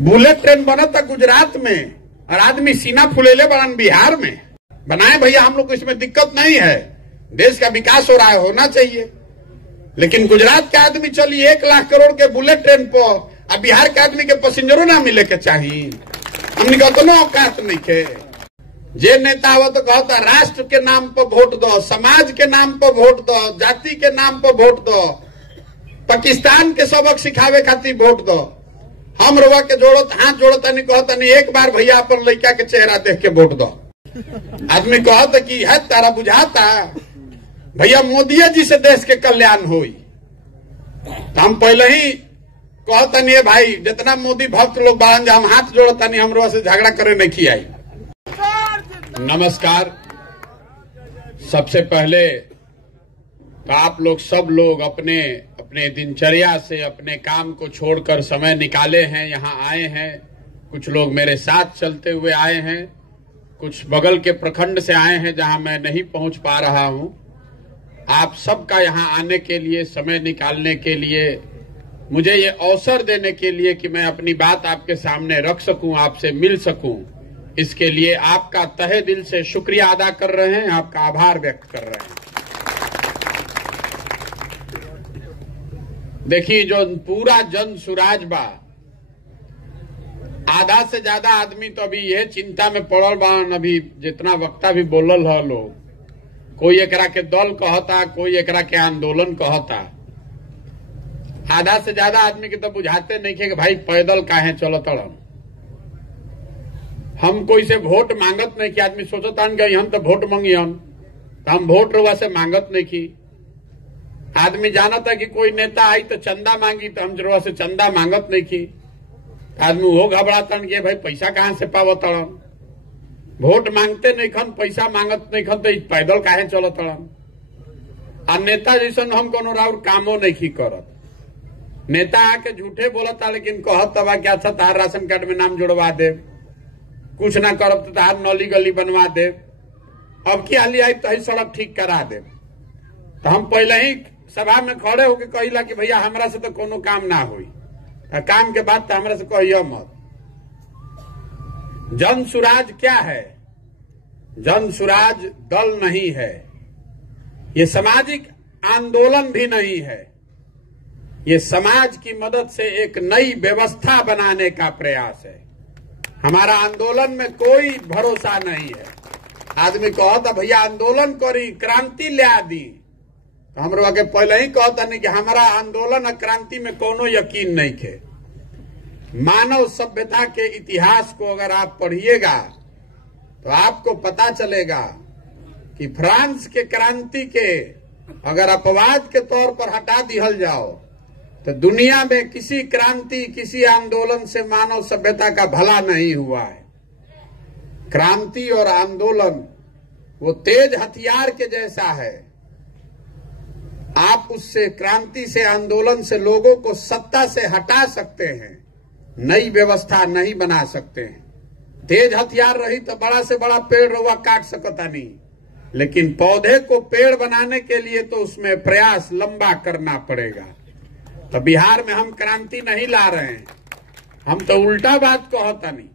Bullet train बना था गुजरात में और आदमी सीना फुलेले बनान बिहार में बनाए। भैया हम लोग को इसमें दिक्कत नहीं है, देश का विकास हो रहा है, होना चाहिए। लेकिन गुजरात के आदमी चलिए 1 लाख करोड़ के बुलेट ट्रेन पर और बिहार के आदमी के पैसेंजरों ना मिले के चाहिए। हमने कहा औकात नहीं खे। जे नेता हो तो कहता राष्ट्र के नाम पर वोट दो, समाज के नाम पर वोट दो, जाति के नाम पर वोट दो, पाकिस्तान के सबक सिखावे खातिर वोट दो। हम रवा के जोड़त हाथ जोड़ता नहीं कहता नहीं एक बार भैया अपन लड़का के चेहरा देख के वोट दो। आदमी कहता कि है तारा बुझाता भैया मोदी जी से देश के कल्याण होई। तो हम पहले ही कहता नहीं है भाई जितना मोदी भक्त लोग बाहन हम हाथ जोड़ता नहीं हम से झगड़ा करे नहीं खियाई। नमस्कार। सबसे पहले तो आप लोग सब लोग अपने अपने दिनचर्या से अपने काम को छोड़कर समय निकाले हैं, यहाँ आए हैं। कुछ लोग मेरे साथ चलते हुए आए हैं, कुछ बगल के प्रखंड से आए हैं जहां मैं नहीं पहुंच पा रहा हूं। आप सबका यहां आने के लिए, समय निकालने के लिए, मुझे ये अवसर देने के लिए कि मैं अपनी बात आपके सामने रख सकूं, आपसे मिल सकूं, इसके लिए आपका तहे दिल से शुक्रिया अदा कर रहे हैं, आपका आभार व्यक्त कर रहे हैं। देखिए जो पूरा जन सुराज बा, आधा से ज्यादा आदमी तो अभी यह चिंता में पड़ल बा। अभी जितना वक्ता भी बोलल है लोग, कोई एकरा के दल कहता, कोई एकरा के आंदोलन कहता। आधा से ज्यादा आदमी के तो बुझाते नहीं कि भाई पैदल काहे चलत अड़न। हम कोई से वोट मांगत नहीं कि आदमी सोचता कि हम तो वोट मांगियन तो हम वोट रुआ से मांगत नहीं की। आदमी जानता कि कोई नेता आई तो चंदा मांगी तो हम रुआ से चंदा मांगत नहीं की। आदमी वो घबरातन कि भाई पैसा कहां से पावत अड़न। वोट मांगते नहीं खन, पैसा मांगत नहीं खन तो पैदल काहे चलत अड़न। आ नेता जैसन हम कोनो राउर कामो नहीं की करत। नेता आके झूठे बोलता लेकिन कहत तबा कि अच्छा तार राशन कार्ड में नाम जुड़वा दे, कुछ ना करब तो तार नली गली बनवा दे, अब की हाली आई तो सड़क ठीक करा दे। तो हम पहले ही सभा में खड़े होके कहिला कि भैया हमरा से तो कोनो काम ना हुई, काम के बाद तो हमरा से कहियो मत। जन सुराज क्या है? जन सुराज दल नहीं है, ये सामाजिक आंदोलन भी नहीं है, ये समाज की मदद से एक नई व्यवस्था बनाने का प्रयास है। हमारा आंदोलन में कोई भरोसा नहीं है। आदमी कहता भैया आंदोलन करी, क्रांति ले आदी, तो हम लोग पहले ही कहता नहीं कि हमारा आंदोलन और क्रांति में कोनो यकीन नहीं थे। मानव सभ्यता के इतिहास को अगर आप पढ़िएगा तो आपको पता चलेगा कि फ्रांस के क्रांति के अगर अपवाद के तौर पर हटा दिहल जाओ तो दुनिया में किसी क्रांति, किसी आंदोलन से मानव सभ्यता का भला नहीं हुआ है। क्रांति और आंदोलन वो तेज हथियार के जैसा है। आप उससे, क्रांति से, आंदोलन से लोगों को सत्ता से हटा सकते हैं, नई व्यवस्था नहीं बना सकते हैं। तेज हथियार रही तो बड़ा से बड़ा पेड़ रुआ काट सकता नहीं, लेकिन पौधे को पेड़ बनाने के लिए तो उसमें प्रयास लंबा करना पड़ेगा। तो बिहार में हम क्रांति नहीं ला रहे हैं, हम तो उल्टा बात कहता नहीं।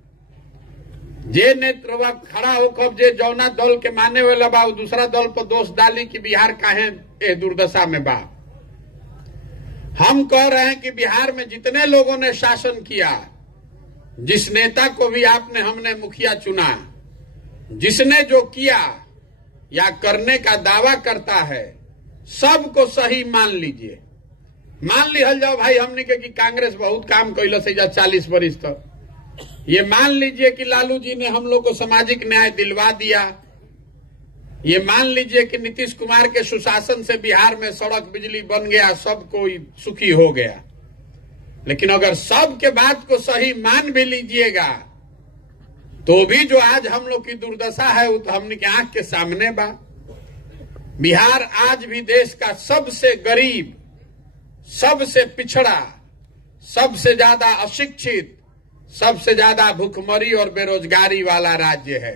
जे नेत्रवा खड़ा होकर जे जौना दल के माने वाला बा दूसरा दल पर दोष डाली कि बिहार काहे ए दुर्दशा में बा। हम कह रहे हैं कि बिहार में जितने लोगों ने शासन किया, जिस नेता को भी आपने हमने मुखिया चुना, जिसने जो किया या करने का दावा करता है सबको सही मान लीजिए। मान लिहल जाओ भाई हमने कि कांग्रेस बहुत काम कैल से 40 वर्ष तक। ये मान लीजिए कि लालू जी ने हम लोग को सामाजिक न्याय दिलवा दिया। ये मान लीजिए कि नीतीश कुमार के सुशासन से बिहार में सड़क, बिजली बन गया, सब कोई सुखी हो गया। लेकिन अगर सब के बात को सही मान भी लीजिएगा तो भी जो आज हम लोग की दुर्दशा है वो तो हमने के आंख के सामने बा। बिहार आज भी देश का सबसे गरीब, सबसे पिछड़ा, सबसे ज्यादा अशिक्षित, सबसे ज्यादा भूखमरी और बेरोजगारी वाला राज्य है।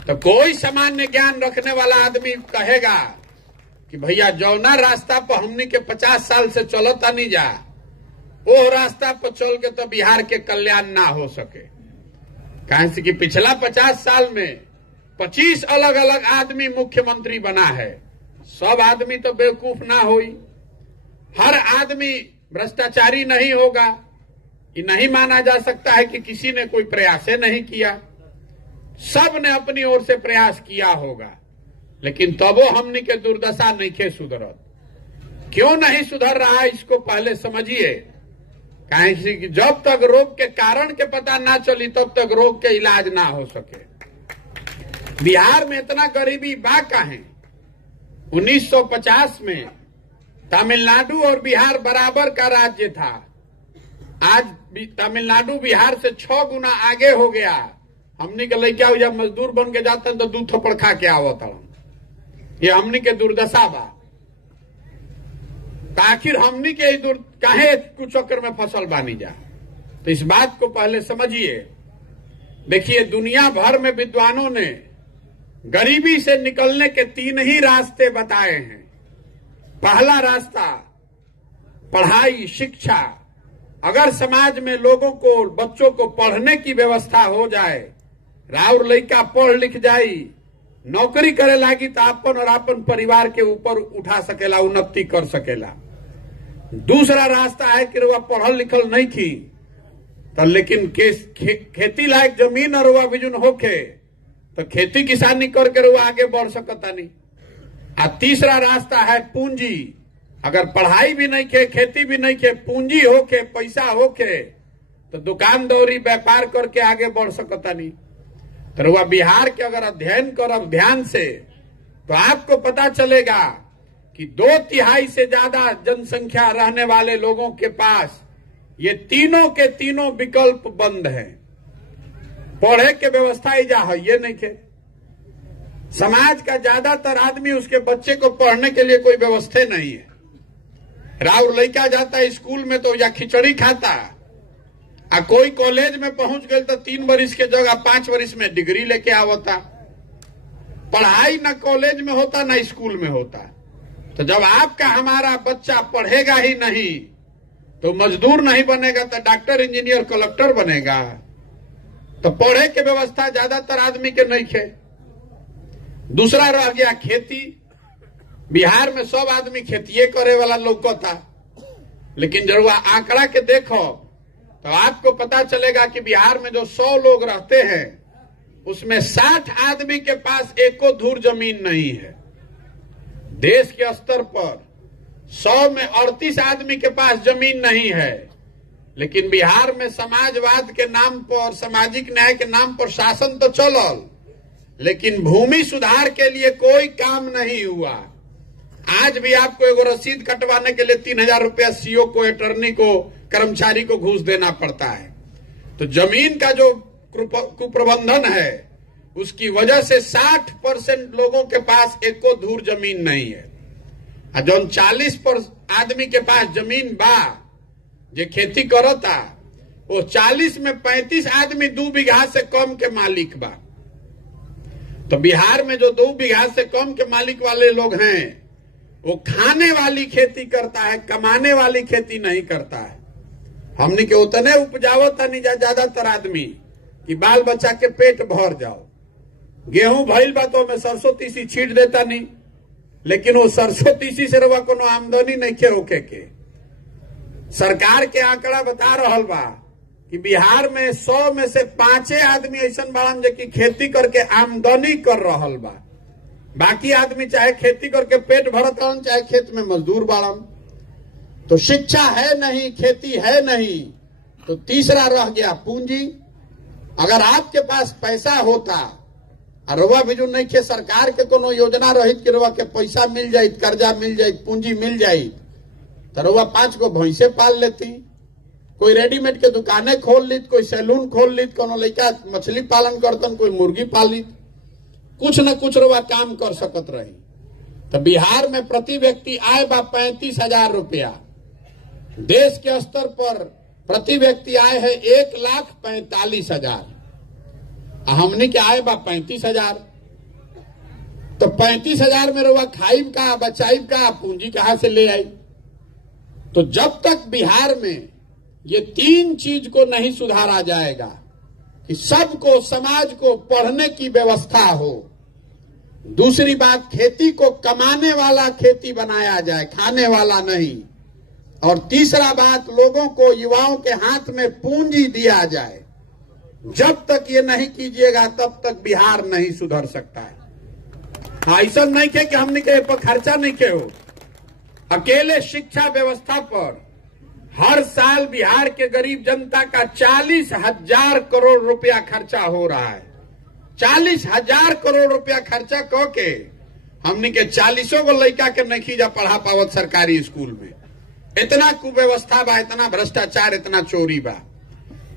तो कोई सामान्य ज्ञान रखने वाला आदमी कहेगा कि भैया जौना रास्ता पर हमने के 50 साल से चलता नहीं जा, वो रास्ता पर चल के तो बिहार के कल्याण ना हो सके। कहां से कि पिछला 50 साल में 25 अलग अलग आदमी मुख्यमंत्री बना है। सब आदमी तो बेवकूफ ना होई, हर आदमी भ्रष्टाचारी नहीं होगा। ये नहीं माना जा सकता है कि किसी ने कोई प्रयास नहीं किया, सब ने अपनी ओर से प्रयास किया होगा, लेकिन तबो हमनी के दुर्दशा नहीं खे सुधरत। क्यों नहीं सुधर रहा है इसको पहले समझिए। कहीं कि जब तक रोग के कारण के पता ना चली तब तक रोग के इलाज ना हो सके। बिहार में इतना गरीबी बा काहे? 1950 में तमिलनाडु और बिहार बराबर का राज्य था। आज तमिलनाडु बिहार से 6 गुना आगे हो गया। हमनी के लड़का जब मजदूर बन के जाते तो 2 थप्पड़ खा के आवत। ये हमनी के दुर्दशा बा। आखिर हमनी के काहे कुछ चक्कर में फसल बानी जा। तो इस बात को पहले समझिए। देखिए, दुनिया भर में विद्वानों ने गरीबी से निकलने के 3 ही रास्ते बताए हैं। पहला रास्ता पढ़ाई, शिक्षा। अगर समाज में लोगों को, बच्चों को पढ़ने की व्यवस्था हो जाए, राउर लड़का पढ़ लिख जाई, नौकरी करे लागी तो अपन और अपन परिवार के ऊपर उठा सकेला, उन्नति कर सकेला। दूसरा रास्ता है कि रुआ पढ़ल लिखल नहीं थी तो लेकिन खेती लायक जमीन और रुआ बिजुन होके तो खेती किसानी करके रुआ आगे बढ़ सकता नहीं। और तीसरा रास्ता है पूंजी। अगर पढ़ाई भी नहीं खे, खेती भी नहीं खे, पूंजी होके, पैसा होके तो दुकान दौरी व्यापार करके आगे बढ़ सकता नहीं। तो रुआ बिहार के अगर अध्ययन करब ध्यान से तो आपको पता चलेगा कि 2/3 से ज्यादा जनसंख्या रहने वाले लोगों के पास ये तीनों के तीनों विकल्प बंद हैं। पढ़े के व्यवस्था ही जा है ये नहीं खे। समाज का ज्यादातर आदमी उसके बच्चे को पढ़ने के लिए कोई व्यवस्था नहीं है। राउर लड़का जाता है स्कूल में तो या खिचड़ी खाता, आ कोई कॉलेज में पहुंच गए तो 3 वर्ष के जगह 5 वर्ष में डिग्री लेके आवता। पढ़ाई ना कॉलेज में होता ना स्कूल में होता। तो जब आपका हमारा बच्चा पढ़ेगा ही नहीं तो मजदूर नहीं बनेगा तो डॉक्टर, इंजीनियर, कलेक्टर बनेगा। तो पढ़े के व्यवस्था ज्यादातर आदमी के नहीं खे। दूसरा रह गया खेती। बिहार में सब आदमी खेतिये करे वाला लौकता, लेकिन जब वह आंकड़ा के देखो तो आपको पता चलेगा कि बिहार में जो 100 लोग रहते हैं उसमें 60 आदमी के पास एको धूर जमीन नहीं है। देश के स्तर पर 100 में 38 आदमी के पास जमीन नहीं है, लेकिन बिहार में समाजवाद के नाम पर, सामाजिक न्याय के नाम पर शासन तो चलल, लेकिन भूमि सुधार के लिए कोई काम नहीं हुआ। आज भी आपको एगो रसीद कटवाने के लिए 3000 रुपया सीओ को, अटर्नी को, कर्मचारी को घूस देना पड़ता है। तो जमीन का जो कुप्रबंधन है उसकी वजह से 60% लोगों के पास एको धूर जमीन नहीं है। और जो 40% आदमी के पास जमीन बा जे खेती करता, वो 40 में 35 आदमी 2 बीघा से कम के मालिक बा। तो बिहार में जो 2 बीघा से कम के मालिक वाले लोग हैं वो खाने वाली खेती करता है, कमाने वाली खेती नहीं करता है। हमने के उतने उपजावता नहीं ज्यादातर आदमी कि बाल बच्चा के पेट भर जाओ। गेहूं भइल बा तो में सरसों तीसी छीट देता नहीं, लेकिन वो सरसों तीसी से रवा कोनो आमदनी नहीं के होके के। सरकार के आंकड़ा बता रहल बा कि बिहार में 100 में से 5 आदमी ऐसा बाड़न जो कि खेती करके आमदनी कर रहल बा। बाकी आदमी चाहे खेती करके पेट भरत रहन, चाहे खेत में मजदूर बाड़न। तो शिक्षा है नहीं, खेती है नहीं, तो तीसरा रह गया पूंजी। अगर आपके पास पैसा होता और रुआ भी जो नहीं खे, सरकार के कोनो योजना रहित कि रुआ के पैसा मिल जाये, कर्जा मिल जाये, पूंजी मिल जाये, तो रुआ 5 गो भैंसे पाल लेती, कोई रेडीमेड के दुकानें खोल लीत, कोई सैलून खोल लीत, कोनो लड़का मछली पालन करतन, कोई मुर्गी पाल लीत, कुछ न कुछ रुआ काम कर सकत रही। तो बिहार में प्रति व्यक्ति आय बा 35,000 रुपया। देश के स्तर पर प्रति व्यक्ति आय है 1,45,000। हमने के आय बा 35,000। तो 35,000 में रुआ खाइब का, बचाइब का, पूंजी कहां से ले आई? तो जब तक बिहार में ये तीन चीज को नहीं सुधारा जाएगा कि सबको, समाज को पढ़ने की व्यवस्था हो। दूसरी बात, खेती को कमाने वाला खेती बनाया जाए, खाने वाला नहीं। और तीसरा बात, लोगों को, युवाओं के हाथ में पूंजी दिया जाए। जब तक ये नहीं कीजिएगा तब तक बिहार नहीं सुधर सकता है। ऐसा नहीं के कि हमने के पर खर्चा नहीं के हो। अकेले शिक्षा व्यवस्था पर हर साल बिहार के गरीब जनता का 40,000 करोड़ रुपया खर्चा हो रहा है। 40,000 करोड़ रुपया खर्चा कह के हमने के 40 गो लड़का के नहीं जा पढ़ा पावत सरकारी स्कूल में। इतना कुव्यवस्था बा, इतना भ्रष्टाचार, इतना चोरी बा।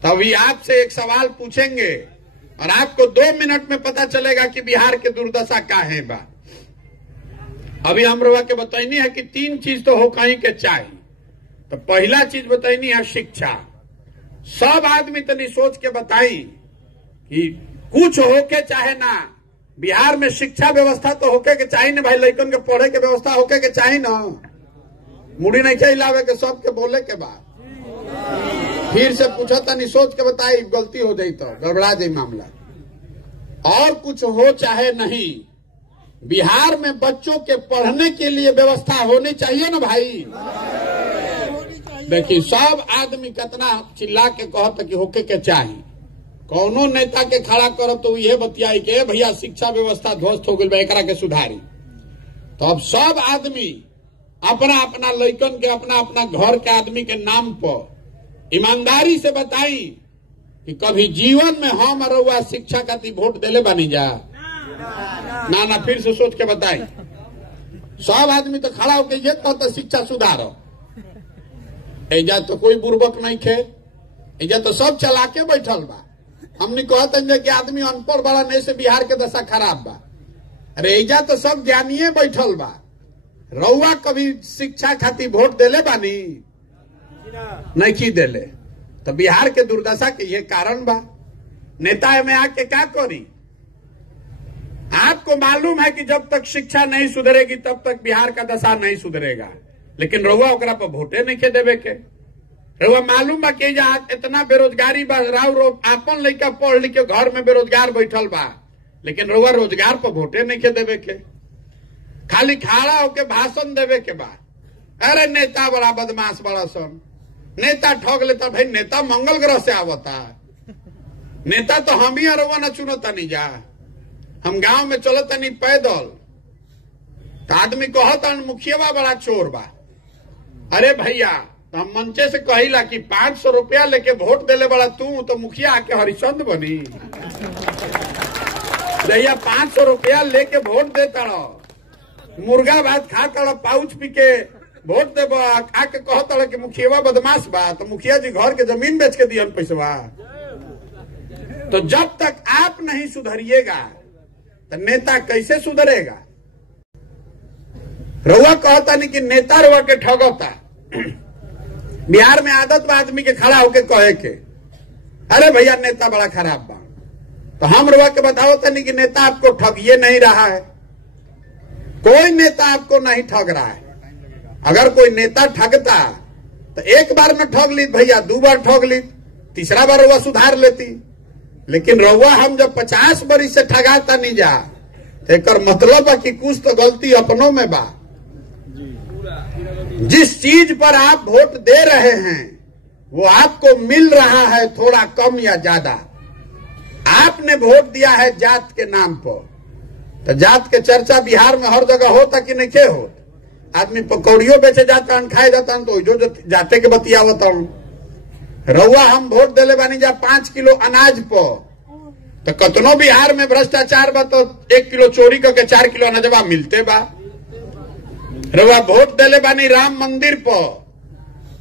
तो अभी आपसे एक सवाल पूछेंगे और आपको 2 मिनट में पता चलेगा कि बिहार के दुर्दशा का है बा। अभी हमरवा के बताइनी है कि 3 चीज तो हो कहीं के चाहिए। तो पहला चीज बताइनी है शिक्षा। सब आदमी तनी सोच के बताई कि कुछ होके चाहे ना, बिहार में शिक्षा व्यवस्था तो होके के चाहिए ना भाई। लड़कन के पढ़े के व्यवस्था होके के चाहिए ना। मुड़ी नहीं के हिलावे के, सबके बोले के बाद फिर से पूछा तनी सोच के बताई, गलती हो जाई तो गड़बड़ा जाए मामला। और कुछ हो चाहे नहीं, बिहार में बच्चों के पढ़ने के लिए व्यवस्था होनी चाहिए ना भाई। देखिए, सब आदमी कितना चिल्ला के कहता कि होके के चाहिए। कौनो नेता के खड़ा करब तो ये बतियाई के भैया शिक्षा व्यवस्था ध्वस्त हो गई, एकरा के सुधारी। तो अब सब आदमी अपना अपना लड़कन के, अपना अपना घर के आदमी के नाम पर ईमानदारी से बताई कि कभी जीवन में हम और शिक्षा खातिर वोट देले बनी जा ना। फिर से सोच के बताई। सब आदमी तो खड़ा होकर ये कहता शिक्षा सुधारो। एजा तो कोई बुर्बक नहीं खे, एजा तो सब चला के बैठल बा। हमने कहते कि आदमी अनपढ़ बड़ा नहीं से बिहार के दशा खराब बा। अरे एजा तो सब ज्ञानिये बैठल बा। रउआ कभी शिक्षा खातिर वोट देले बानी? नहीं की देले। तो बिहार के दुर्दशा के ये कारण बा। नेता में आके क्या करी? आपको मालूम है कि जब तक शिक्षा नहीं सुधरेगी तब तक बिहार का दशा नहीं सुधरेगा। लेकिन रउआ ओकरा पर वोटे नहीं के देवे के। रउआ मालूम बा कि इतना बेरोजगारी बा, राव आपन लड़का पढ़ लिख के घर में बेरोजगार बैठल बा, लेकिन रउआ रोजगार पर वोटे नहीं के देवे के। खाली खड़ा होके भाषण देवे के बाद अरे नेता बड़ा बदमाश बड़ा सन, नेता ठग लेता। भाई नेता मंगल ग्रह से आवता, नेता तो हम ही रउआ न चुनता नहीं जा। हम गांव में चलता नहीं पैदल तो आदमी कहता मुखिया बड़ा चोर बा। अरे भैया, तो हम मंचे से कहिला कि 500 रुपया लेके वोट देले बड़ा तू, तो मुखिया आके हरिचंद बनी। भैया 500 रुपया लेके वोट देता रहो, मुर्गा भात खाता रहो, पाउच पी के वोट दे आके कहता रहो कि मुखिया बदमाश बा, तो मुखिया जी घर के जमीन बेच के दियन पैसवा। तो जब तक आप नहीं सुधरिएगा तो नेता कैसे सुधरेगा? रउआ कहता नहीं कि नेता रउआ के ठगता। बिहार में आदत बा आदमी के खड़ा होके कहे के अरे भैया नेता बड़ा खराब बा। तो हम रउआ के बताओ तनी कि नेता आपको ठगिए नहीं रहा है। कोई नेता आपको नहीं ठग रहा है। अगर कोई नेता ठगता तो एक बार में ठग ली भैया, 2 बार ठग ली, तीसरा बार रउआ सुधार लेती। लेकिन रउआ हम जब 50 बरिस से ठगाता नहीं जा, तो एक मतलब है कि कुछ तो गलती अपनों में बा। जिस चीज पर आप वोट दे रहे हैं वो आपको मिल रहा है थोड़ा कम या ज्यादा। आपने वोट दिया है जात के नाम पर, तो जात के चर्चा बिहार में हर जगह होता कि नहीं के होता? आदमी पकौड़ियों बेचे जाता है, खाए जाता है, तो जो जाते के बतियावता हूं। रउआ हम वोट देले बानी जा 5 किलो अनाज पर, तो कतनो बिहार में भ्रष्टाचार बा तो 1 किलो चोरी करके 4 किलो अनाजवा मिलते बा। रउआ वोट देले बानी राम मंदिर पर,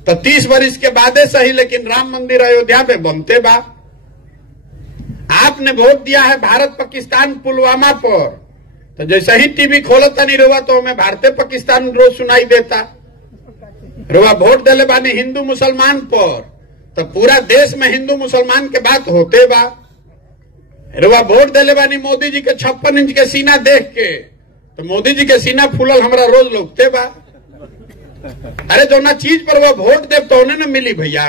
तो 30 वर्ष के बादे सही लेकिन राम मंदिर अयोध्या में बनते बा। आपने वोट दिया है भारत पाकिस्तान पुलवामा पर, तो जैसे ही टीवी खोलता नहीं रहुआ तो हमें भारतीय पाकिस्तान रोज सुनाई देता। रउआ वोट देले बानी हिंदू मुसलमान पर, तो पूरा देश में हिंदू मुसलमान के बात होते बा। रउआ वोट देले बानी मोदी जी के 56 इंच के सीना देख के, तो मोदी जी के सीना फूलल हमरा रोज लोगते बा। अरे जो ना चीज पर वह वोट दे तो उन्हें न मिली भैया।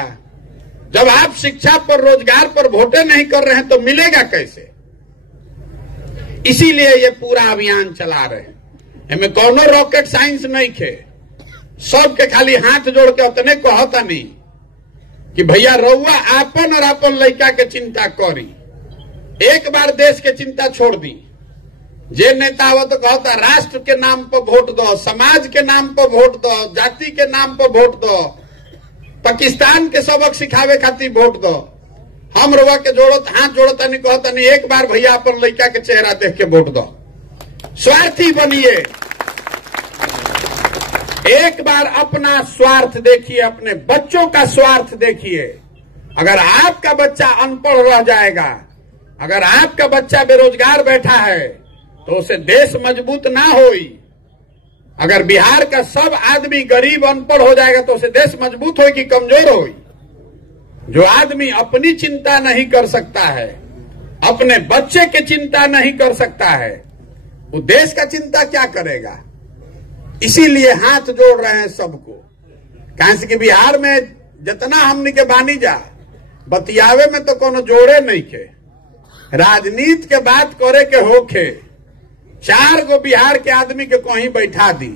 जब आप शिक्षा पर, रोजगार पर वोटें नहीं कर रहे हैं तो मिलेगा कैसे? इसीलिए ये पूरा अभियान चला रहे हैं। इनमें कोनो रॉकेट साइंस नहीं खे, सबके खाली हाथ जोड़ के उतने कहता नहीं कि भैया रउआ आपन और आपन लड़का के चिंता करी, एक बार देश के चिंता छोड़ दी। जे नेता हो तो कहता राष्ट्र के नाम पर वोट दो, समाज के नाम पर वोट दो, जाति के नाम पर वोट दो, पाकिस्तान के सबक सिखावे खातिर वोट दो। हम रउआ के जोड़त हाथ जोड़ता नहीं, कहता नहीं एक बार भैया अपन लड़का के चेहरा देख के वोट दो। स्वार्थी बनिए, एक बार अपना स्वार्थ देखिए, अपने बच्चों का स्वार्थ देखिए। अगर आपका बच्चा अनपढ़ रह जाएगा, अगर आपका बच्चा बेरोजगार बैठा है तो उसे देश मजबूत ना होई। अगर बिहार का सब आदमी गरीब अनपढ़ हो जाएगा तो उसे देश मजबूत होई कि कमजोर होई? जो आदमी अपनी चिंता नहीं कर सकता है, अपने बच्चे की चिंता नहीं कर सकता है, वो देश का चिंता क्या करेगा? इसीलिए हाथ जोड़ रहे हैं सबको। कहां से कि बिहार में जितना हमने के बानी जा बतियावे में तो कोनो जोड़े नहीं के, राजनीति के बात करे के होखे, 4 गो बिहार के आदमी के कहीं बैठा दी,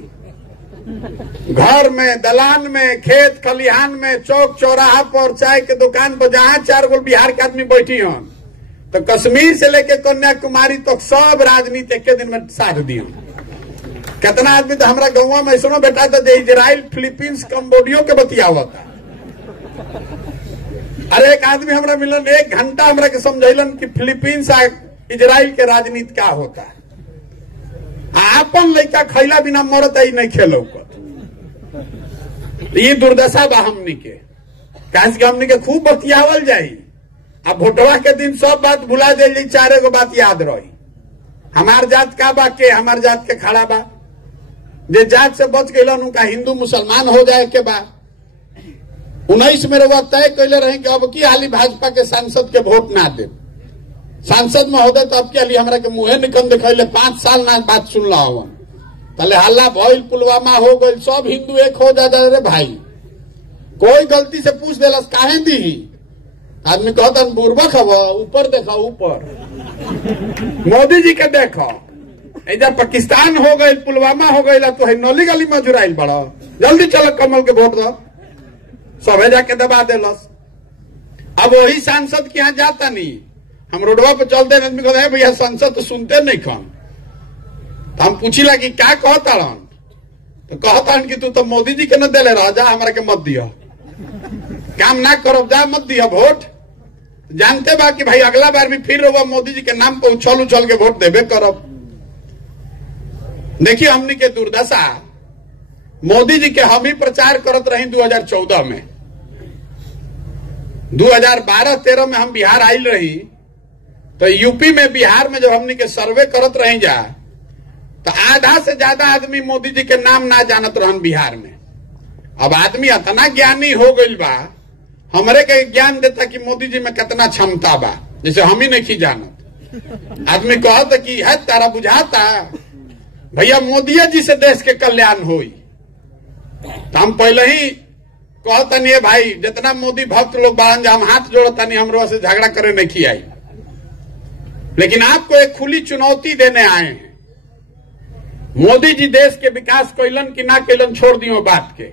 घर में, दलान में, खेत खलिहान में, चौक चौराहा पर, चाय के दुकान पर, जहां 4 गो बिहार के आदमी बैठी हन, तो कश्मीर से लेके कन्याकुमारी तक सब राजनीति एक दिन में साध दियो। कितना आदमी तो हमारा गाँव में ऐसा बैठा था जो इजराइल, फिलीपींस, कंबोडियो के बतियावता। अरे एक आदमी हमरा मिलन 1 घंटा हमरा के समझैलन कि फिलीपींस आ इजराइल के राजनीति क्या होता है। आपन लड़का खैला बिना मरत ही नहीं खेलो। ये दुर्दशा बा हमनी के, काश हमनी के खूब बतियावल जाई, अब भोटवा के दिन सब बात भुला जाई, 4 गो बात याद रही। हमार जात का बा के, हमार जात के खड़ा बा, जे जात से बच गए उनका हिंदू मुसलमान हो जाए के बा। 19 में रउआ तय कैले रहे कि अब की हाली भाजपा के सांसद के वोट ना दे, सांसद महोदय तो अब क्या हमरा के मुंहे निकल दिखैले 5 साल ना बात सुन ला हवन, तले हल्ला भइल, पुलवामा हो गई, सब हिंदू एक हो जाता। रे भाई कोई गलती से पूछ देलस काहे दी, आदमी कहता बुर्बक हव, ऊपर देखो, ऊपर मोदी जी के देखो, इधर पाकिस्तान हो गई, पुलवामा हो गई, तो है नौली गली मजुराइल बड़ा, जल्दी चलो कमल के वोट दो, सब जाके दबा देलस। अब वही सांसद के यहाँ जाता नहीं, हम रोडवा पे चलते आदमी कहते हैं भैया संसद तो सुनते नहीं खन, तो हम पूछिला कि क्या कहता रहन, तो कहता कि तू तो मोदी जी के न देले रह, जा हमारा के मत दिया, काम ना करो, जा मत दिया वोट। जानते बा कि भाई अगला बार भी फिर रहुआ मोदी जी के नाम पर उछल उछल के वोट देवे करब। देखिए हमनी के दुर्दशा, मोदी जी के हम ही प्रचार करत रही 2014 में, 2012-13 में हम बिहार आयल रही, तो यूपी में, बिहार में जब हमनी के सर्वे करत रही जा, तो आधा से ज्यादा आदमी मोदी जी के नाम ना जानत रहन बिहार में। अब आदमी इतना ज्ञानी हो गई बा, हमरे के ज्ञान देता कि मोदी जी में कितना क्षमता बा, जैसे हम ही नहीं जानत। आदमी कहता कि है तारा बुझाता भैया मोदी जी से देश के कल्याण होई, तो हम पहले ही कहता नहीं है भाई, जितना मोदी भक्त लोग बाहन जा, हम हाथ जोड़ता नहीं, हम से झगड़ा करे नहीं खियाई, लेकिन आपको एक खुली चुनौती देने आए हैं। मोदी जी देश के विकास कैलन कि ना कैलन छोड़ दियो बात के,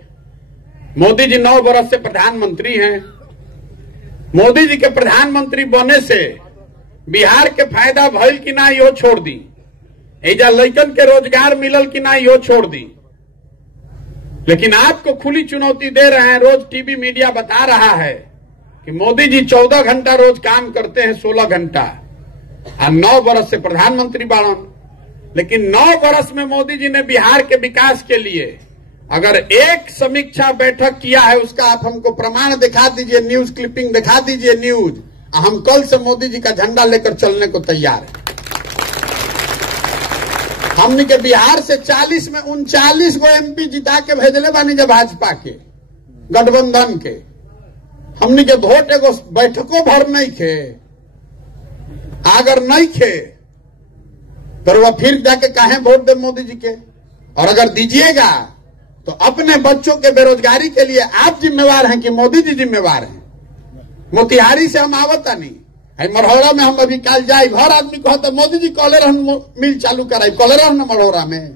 मोदी जी 9 वर्ष से प्रधानमंत्री हैं। मोदी जी के प्रधानमंत्री बने से बिहार के फायदा भइल कि ना यो छोड़ दी, एजा लइकन के रोजगार मिलल कि ना यो छोड़ दी। लेकिन आपको खुली चुनौती दे रहे हैं, रोज टीवी मीडिया बता रहा है कि मोदी जी 14 घंटा रोज काम करते हैं, 16 घंटा, और 9 वर्ष से प्रधानमंत्री बाड़न। लेकिन 9 वर्ष में मोदी जी ने बिहार के विकास के लिए अगर एक समीक्षा बैठक किया है, उसका आप हमको प्रमाण दिखा दीजिए, न्यूज क्लिपिंग दिखा दीजिए, न्यूज, हम कल से मोदी जी का झंडा लेकर चलने को तैयार है। हमने के बिहार से 40 में 39 गो MP जिता के भेजले बानी जब भाजपा के गठबंधन के, हमने के वोट एगो बैठकों भर नहीं खे, अगर नहीं खे तो वह फिर जाके काहे वोट दे मोदी जी के। और अगर दीजिएगा तो अपने बच्चों के बेरोजगारी के लिए आप जिम्मेवार हैं कि मोदी जी जिम्मेवार हैं? मोतिहारी से हम आवता नहीं है, मढ़ौरा में हम अभी काल जाए, घर आदमी कहते मोदी जी कहले रहन मिल चालू कराई, कहले रहन मढ़ौरा में,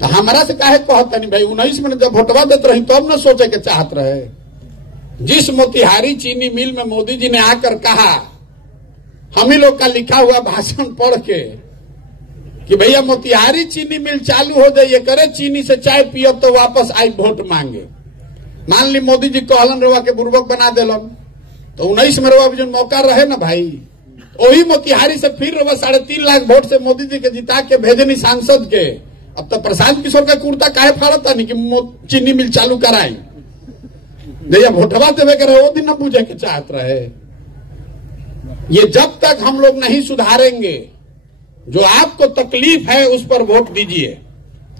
तो हमारा से काहे कहता नहीं भाई? 19 में जब वोटवा देते रही तब न सोचे के चाहत रहे। जिस मोतिहारी चीनी मिल में मोदी जी ने आकर कहा, हम ही लोग का लिखा हुआ भाषण पढ़ के कि भैया मोतिहारी चीनी मिल चालू हो जाइए, करे चीनी से चाय पियब तो वापस आई वोट मांगे। मान ली मोदी जी कहलन रवा के बुर्बक बना देलन, तो 19 में रवा जो मौका रहे ना भाई, वही मोतिहारी से फिर रवा 3.5 लाख वोट से मोदी जी के जिता के भेजनी सांसद के। अब तो प्रशांत किशोर का कुर्ता काहे फाड़ता नहीं कि चीनी मिल चालू कराई? भैया वोटवा देवे के रहे वो दिन न पूछे के चाहत रहे। ये जब तक हम लोग नहीं सुधारेंगे, जो आपको तकलीफ है उस पर वोट दीजिए।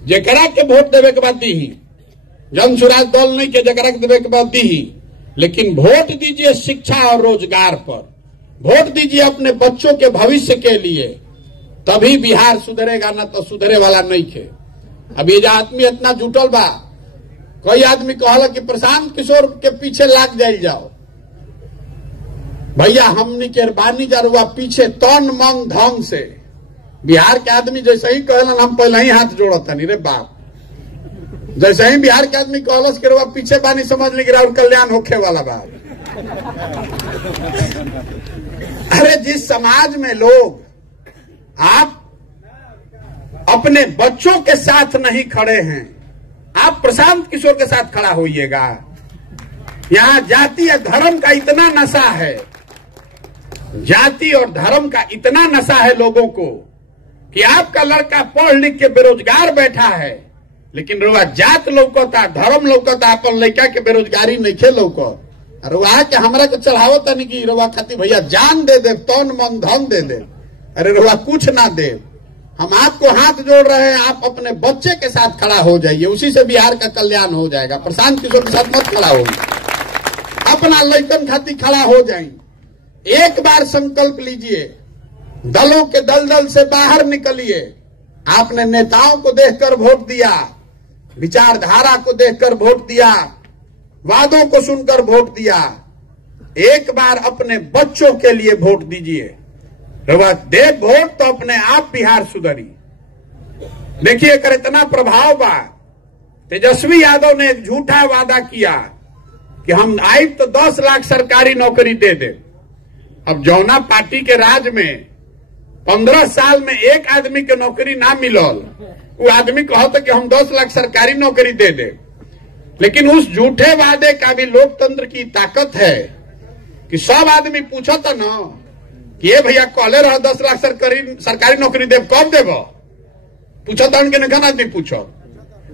जकरा के वोट देवे के बाद दी, जन स्वराज दल नहीं के जकरा के देवे के बाद दी, लेकिन वोट दीजिए शिक्षा और रोजगार पर, वोट दीजिए अपने बच्चों के भविष्य के लिए, तभी बिहार सुधरेगा, ना तो सुधरे वाला नहीं खे। अब ये जो आदमी इतना जुटल बा, कोई आदमी कहला कि प्रशांत किशोर के पीछे लाग जाइल जाओ। भैया हमनी के बानी जारुआ पीछे तन मन धन से, बिहार के आदमी जैसे ही कहलन हम पहले ही हाथ जोड़ता नहीं रे बाप। जैसे ही बिहार के आदमी कहलस के रुआ पीछे बानी, समझ ली और कल्याण होखे वाला बात। अरे जिस समाज में लोग आप अपने बच्चों के साथ नहीं खड़े हैं, आप प्रशांत किशोर के साथ खड़ा होइएगा। यहां जाति और धर्म का इतना नशा है, जाति और धर्म का इतना नशा है लोगों को कि आपका लड़का पढ़ लिख के बेरोजगार बैठा है, लेकिन रुआ जात लौकता, धर्म लौकता, अपन लड़का के बेरोजगारी नहीं खे लौकत। रुआ के हमरा के चढ़ावता नहीं कि रुआ खातिर भैया जान दे दे, तन मन धन दे दे। अरे रुआ कुछ ना दे, हम आपको हाथ जोड़ रहे हैं, आप अपने बच्चे के साथ खड़ा हो जाइए, उसी से बिहार का कल्याण हो जाएगा। प्रशांत किशोर के साथ मत खड़ा हो, अपना लड़कन खातिर खड़ा हो जाइए। एक बार संकल्प लीजिए, दलों के दलदल से बाहर निकलिए। आपने नेताओं को देखकर वोट दिया, विचारधारा को देखकर वोट दिया, वादों को सुनकर वोट दिया। एक बार अपने बच्चों के लिए वोट दीजिए। दे वोट तो अपने आप बिहार सुधरी। देखिए अगर इतना प्रभाव बा, तेजस्वी यादव ने एक झूठा वादा किया कि हम आए तो 10 लाख सरकारी नौकरी दे दे। अब जौना पार्टी के राज में 15 साल में एक आदमी के नौकरी ना मिलल, वो आदमी कहता कि हम 10 लाख सरकारी नौकरी दे दे। लेकिन उस झूठे वादे का भी लोकतंत्र की ताकत है कि सब आदमी पूछा था ना कि ये भैया कहले रहा 10 लाख सरकारी नौकरी देव, कब देव? पूछा था उनके नखन आदमी पूछो।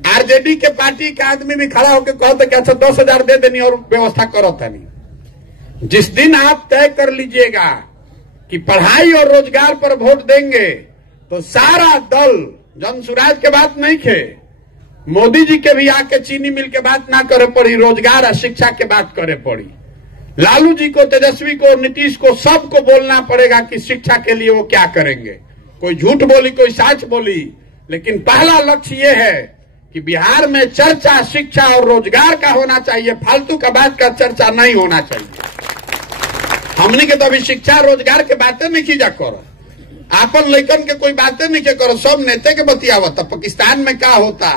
आरजेडी के पार्टी का आदमी भी खड़ा होकर कहता कि अच्छा 10,000 दे देनी और व्यवस्था करो था नहीं। जिस दिन आप तय कर लीजिएगा कि पढ़ाई और रोजगार पर वोट देंगे, तो सारा दल जन स्वराज के बात नहीं खे, मोदी जी के भी आके चीनी मिल के बात ना करे पड़ी, रोजगार और शिक्षा के बात करे पड़ी। लालू जी को, तेजस्वी को, नीतीश को, सबको बोलना पड़ेगा कि शिक्षा के लिए वो क्या करेंगे। कोई झूठ बोली, कोई सच बोली, लेकिन पहला लक्ष्य ये है कि बिहार में चर्चा शिक्षा और रोजगार का होना चाहिए, फालतू का बात का चर्चा नहीं होना चाहिए। हमने के तो अभी शिक्षा रोजगार के बातें नहीं की जा करो, आपन लड़कन के कोई बातें नहीं के करो, सब नेता के बतियावत। पाकिस्तान में क्या होता,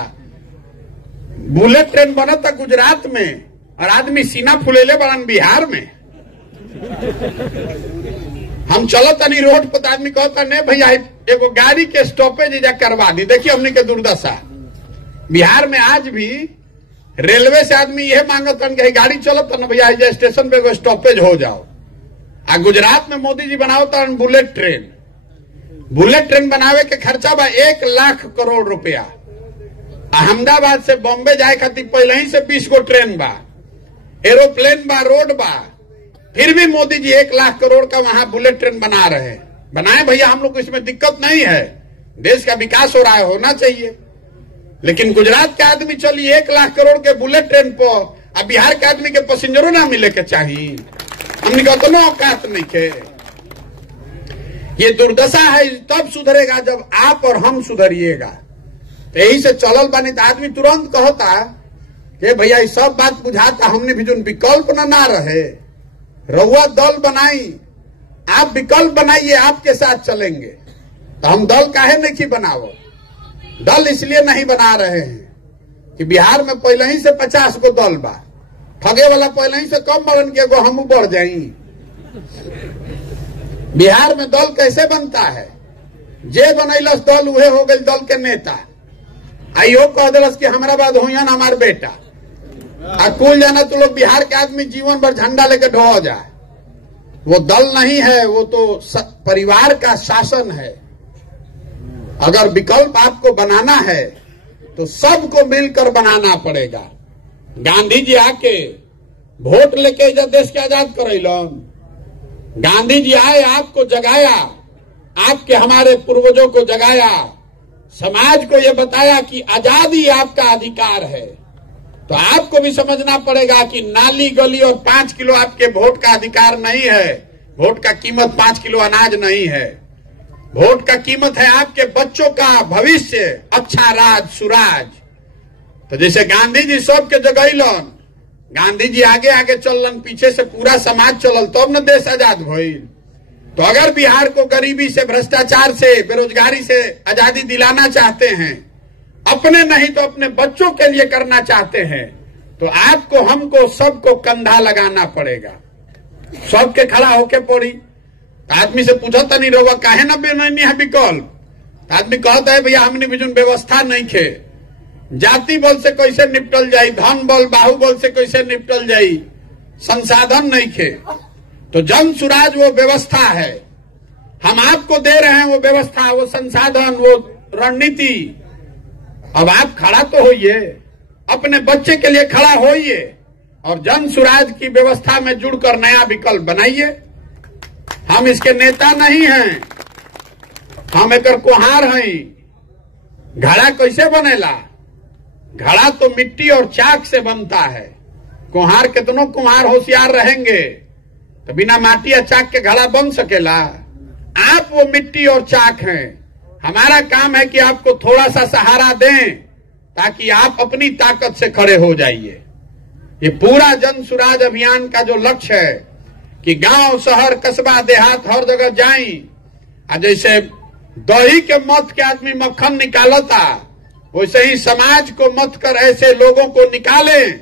बुलेट ट्रेन बनता गुजरात में और आदमी सीना फुलेले बड़न बिहार में। हम चलता नहीं रोड पर, आदमी कहता नहीं भैया एगो गाड़ी के स्टॉपेज जा करवा दी। देखिए हमने के दुर्दशा बिहार में आज भी रेलवे से आदमी यह मांगता कि गाड़ी चलता ना भैया स्टेशन पे एगो स्टॉपेज हो जाओ। आ गुजरात में मोदी जी बनावता बुलेट ट्रेन। बुलेट ट्रेन बनावे के खर्चा बा 1 लाख करोड़ रुपया। अहमदाबाद से बॉम्बे जाए खातिर पहले ही से 20 गो ट्रेन बा, एरोप्लेन बा, रोड बा, फिर भी मोदी जी 1 लाख करोड़ का वहां बुलेट ट्रेन बना रहे हैं। बनाए भैया, हम लोग को इसमें दिक्कत नहीं है, देश का विकास हो रहा है, होना चाहिए। लेकिन गुजरात का आदमी चलिए 1 लाख करोड़ के बुलेट ट्रेन पर, अब बिहार के आदमी के पैसेंजरों ना मिले के चाहिए। हमने कहा तो नो औकात नहीं के। ये दुर्दशा है, तब सुधरेगा जब आप और हम सुधरिएगा। यही से चलल बानी तो आदमी तुरंत कहता कि भैया ये सब बात बुझाता, हमने भी जो विकल्प ना रहे रउआ दल बनाई, आप विकल्प बनाइए, आपके साथ चलेंगे। तो हम दल काहे नहीं बनाओ? दल इसलिए नहीं बना रहे हैं कि बिहार में पहले ही से 50 गो दल बा, ठगे वाला पहले ही से कम बड़न के गो हम बढ़ जाई। बिहार में दल कैसे बनता है? जे बनैलस दल उहे हो गई दल के नेता। आइयो कह दिलस कि हमारा बाद होयन हमार बेटा। आ कुल जाना तो लोग बिहार के आदमी जीवन भर झंडा लेके ढो जाए। वो दल नहीं है, वो तो परिवार का शासन है। अगर विकल्प आपको बनाना है तो सबको मिलकर बनाना पड़ेगा। गांधी जी आके वोट लेके इधर देश के आजाद करैलन। गांधी जी आए, आपको जगाया, आपके हमारे पूर्वजों को जगाया, समाज को यह बताया कि आजादी आपका अधिकार है। तो आपको भी समझना पड़ेगा कि नाली गली और 5 किलो आपके वोट का अधिकार नहीं है। वोट का कीमत 5 किलो अनाज नहीं है। वोट का कीमत है आपके बच्चों का भविष्य, अच्छा राज सुराज। तो जैसे गांधी जी सबके जगैलन, गांधी जी आगे आगे चललन, पीछे से पूरा समाज चलल, तब न देश आजाद भइल। तो अगर बिहार को गरीबी से, भ्रष्टाचार से, बेरोजगारी से आजादी दिलाना चाहते हैं, अपने नहीं तो अपने बच्चों के लिए करना चाहते हैं, तो आपको, हमको, सबको कंधा लगाना पड़ेगा। सबके खड़ा होके पड़ी। आदमी से पूछा था नहीं रहुआ काहे ना नहीं है विकल्प। आदमी कहता है भैया हमने भी व्यवस्था नहीं खे, जाति बल से कैसे निपटल जाई, धन बल बाहुबल से कैसे निपटल जाई, संसाधन नहीं खे। तो जन सुराज वो व्यवस्था है, हम आपको दे रहे हैं वो व्यवस्था, वो संसाधन, वो रणनीति। अब आप खड़ा तो होइए, अपने बच्चे के लिए खड़ा होइए और जन सुराज की व्यवस्था में जुड़कर नया विकल्प बनाइए। हम इसके नेता नहीं हैं, हम एक कुम्हार हैं। घड़ा कैसे बनेला? घड़ा तो मिट्टी और चाक से बनता है। कुम्हार कितनों कुम्हार होशियार रहेंगे तो बिना माटी या चाक के घड़ा बन सकेला? आप वो मिट्टी और चाक हैं। हमारा काम है कि आपको थोड़ा सा सहारा दें ताकि आप अपनी ताकत से खड़े हो जाइए। ये पूरा जन सुराज अभियान का जो लक्ष्य है कि गांव, शहर, कस्बा, देहात हर जगह जाई। जैसे दही के मथ के आदमी मक्खन निकालता, वैसे ही समाज को मथ कर ऐसे लोगों को निकालें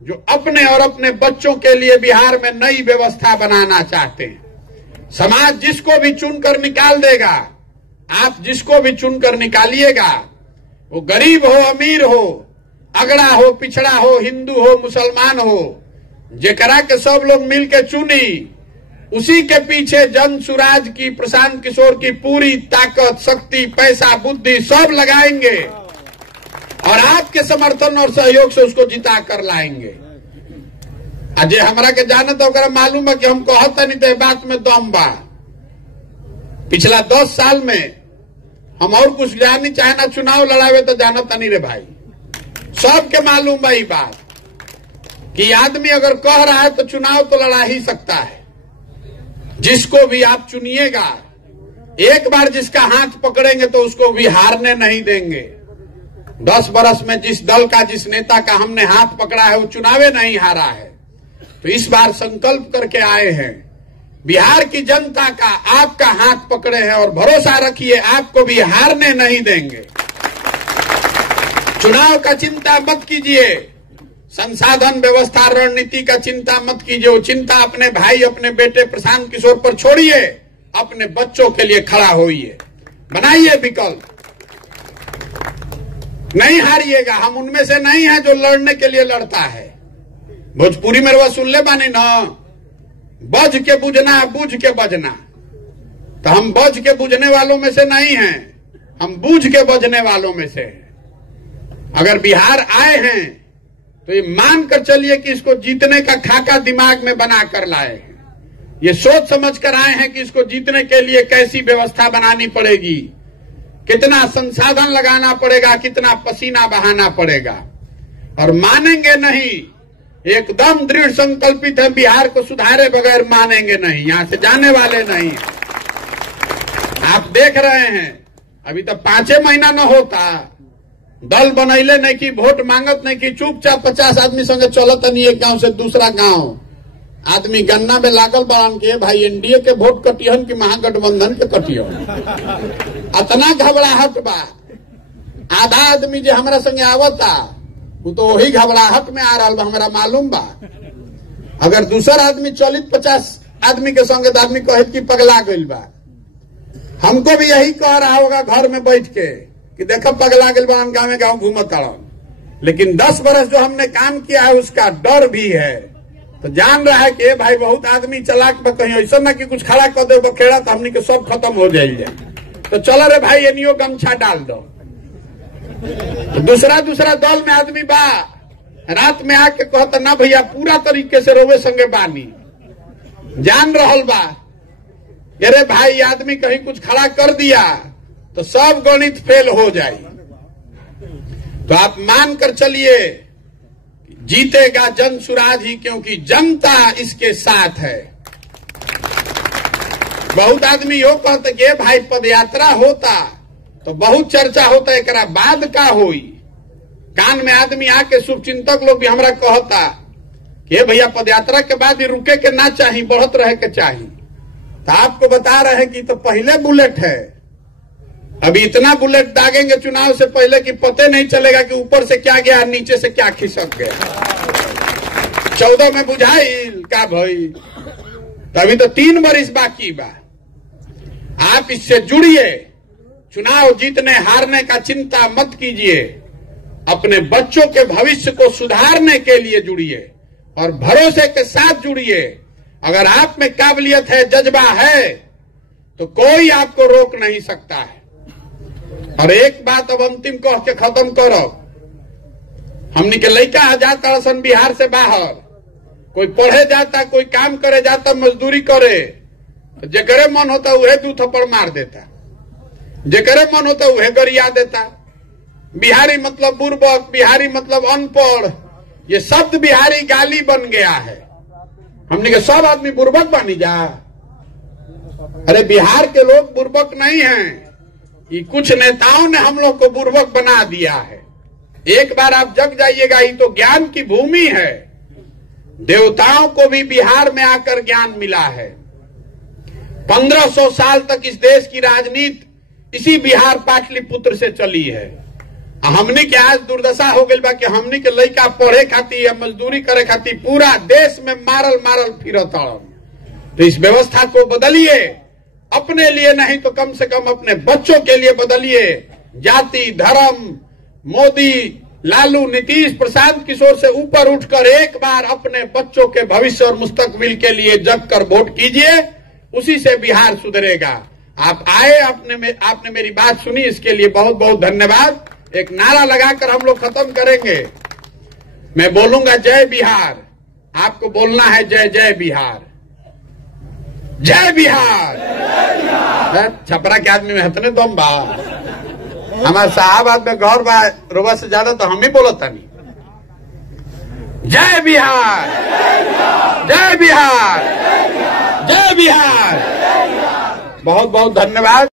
जो अपने और अपने बच्चों के लिए बिहार में नई व्यवस्था बनाना चाहते हैं। समाज जिसको भी चुनकर निकाल देगा, आप जिसको भी चुनकर निकालिएगा, वो गरीब हो, अमीर हो, अगड़ा हो, पिछड़ा हो, हिंदू हो, मुसलमान हो, जेकरा के सब लोग मिलके चुनी, उसी के पीछे जन सुराज की, प्रशांत किशोर की पूरी ताकत, शक्ति, पैसा, बुद्धि सब लगाएंगे और आपके समर्थन और सहयोग से उसको जिता कर लाएंगे। अजय हमरा के जाने तो ओकरा मालूम है कि हम कहता नहीं तो बात में दम बा। पिछला 10 साल में हम और कुछ जानी चाहे ना, चुनाव लड़ावे तो जानता नहीं रे भाई। सबके मालूम बा ये बात कि आदमी अगर कह रहा है तो चुनाव तो लड़ा ही सकता है। जिसको भी आप चुनिएगा, एक बार जिसका हाथ पकड़ेंगे तो उसको भी हारने नहीं देंगे। 10 बरस में जिस दल का, जिस नेता का हमने हाथ पकड़ा है वो चुनावे नहीं हारा है। तो इस बार संकल्प करके आए हैं, बिहार की जनता का आपका हाथ पकड़े हैं और भरोसा रखिए आपको भी हारने नहीं देंगे। चुनाव का चिंता मत कीजिए, संसाधन, व्यवस्था, रणनीति का चिंता मत कीजिए। वो चिंता अपने भाई, अपने बेटे प्रशांत किशोर पर छोड़िए, अपने बच्चों के लिए खड़ा होइए, बनाइए विकल्प। नहीं हारिएगा, हम उनमें से नहीं है जो लड़ने के लिए लड़ता है। भोजपुरी में रवा सुन ले बानी ना, बज के बुझना, बूझ के बजना। तो हम बज के बुझने वालों में से नहीं हैं, हम बूझ के बजने वालों में से हैं। अगर बिहार आए हैं तो ये मान कर चलिए कि इसको जीतने का खाका दिमाग में बना कर लाए हैं। ये सोच समझ कर आए हैं कि इसको जीतने के लिए कैसी व्यवस्था बनानी पड़ेगी, कितना संसाधन लगाना पड़ेगा, कितना पसीना बहाना पड़ेगा। और मानेंगे नहीं, एकदम दृढ़ संकल्पित है, बिहार को सुधारे बगैर मानेंगे नहीं, यहां से जाने वाले नहीं। आप देख रहे हैं अभी तो 5 महीना न होता, दल बनैले नहीं की, वोट मांगत नहीं की, चुपचाप 50 आदमी संगे चलत नहीं एक गांव से दूसरा गांव। आदमी गन्ना में लागल बड़ान के भाई एनडीए के वोट कटियन की महागठबंधन के कटियन। अतना घबराहट बा। आधा आदमी जो हमारा संगे आवता वो तो वही घबराहट में आ रहा बा, हमारा मालूम बा। अगर दूसरा आदमी 40-50 आदमी के संगे तो आदमी कहे कि पगला गइल बा। हमको भी यही कह रहा होगा घर में बैठ के कि देखो पगला गइल बा, गाँव में गाँव घूमत आड़न। लेकिन 10 बरस जो हमने काम किया है उसका डर भी है, तो जान रहा है कि भाई बहुत आदमी चलाक बा, कहीं ऐसा ना कि कुछ खड़ा कर दे बखेड़ा तो हमनी के सब खत्म हो जाए। तो चलो रे भाई एनियो गमछा डाल दो। तो दूसरा दल में आदमी बा रात में आके कहता ना भैया पूरा तरीके से रोवे संगे बानी, जान रहल बा अरे भाई आदमी कहीं कुछ खड़ा कर दिया तो सब गणित फेल हो जाए। तो आप मान कर चलिए जीतेगा जन सुराज ही, क्योंकि जनता इसके साथ है। बहुत आदमी यो कहते कि भाई पदयात्रा होता तो बहुत चर्चा होता, एकरा बाद का होई। कान में आदमी आके शुभचिंतक लोग भी हमरा कहता कि भैया पदयात्रा के बाद ही रुके के ना चाहिए, बढ़त रहे के चाहिए। तो आपको बता रहे कि तो पहले बुलेट है, अभी इतना बुलेट दागेंगे चुनाव से पहले कि पते नहीं चलेगा कि ऊपर से क्या गया नीचे से क्या खिसक गया। 14 में बुझाइल का भाई, तभी तो 3 बरिस बाकी बा। आप इससे जुड़िए, चुनाव जीतने हारने का चिंता मत कीजिए, अपने बच्चों के भविष्य को सुधारने के लिए जुड़िए और भरोसे के साथ जुड़िए। अगर आप में काबिलियत है, जज्बा है, तो कोई आपको रोक नहीं सकता है। और एक बात अब अंतिम कह के खत्म करो, हमनी के लड़का आ जाता सन बिहार से बाहर, कोई पढ़े जाता, कोई काम करे जाता, मजदूरी करे, जेकरे मन होता उहे 2 थप्पड़ मार देता, जेकरे मन होता उहे गरिया देता। बिहारी मतलब बुर्बक, बिहारी मतलब अनपढ़, ये शब्द बिहारी गाली बन गया है। हमने के सब आदमी बुर्बक बनी जा। अरे बिहार के लोग बुर्बक नहीं हैं, ये कुछ नेताओं ने हम लोग को बुर्बक बना दिया है। एक बार आप जग जाइएगा, ये तो ज्ञान की भूमि है। देवताओं को भी बिहार में आकर ज्ञान मिला है। 1500 साल तक इस देश की राजनीति इसी बिहार पाटलिपुत्र से चली है। हमने के आज दुर्दशा हो गई बा कि हमने के लड़का पढ़े खातिर या मजदूरी करे खातिर पूरा देश में मारल फिरत। तो इस व्यवस्था को बदलिए, अपने लिए नहीं तो कम से कम अपने बच्चों के लिए बदलिए। जाति धर्म मोदी लालू नीतीश प्रशांत किशोर से ऊपर उठकर एक बार अपने बच्चों के भविष्य और मुस्तकबिल के लिए जग कर वोट कीजिए, उसी से बिहार सुधरेगा। आप आए, आपने मेरी बात सुनी, इसके लिए बहुत बहुत धन्यवाद। एक नारा लगाकर हम लोग खत्म करेंगे। मैं बोलूंगा जय बिहार, आपको बोलना है जय जय बिहार, जय बिहार। छपरा के आदमी में हतने दम बा, हमारे साहबाद में गौर बा, रोबा से ज्यादा तो हम ही बोलता नहीं। जय बिहार, जय बिहार, जय बिहार। बहुत बहुत धन्यवाद।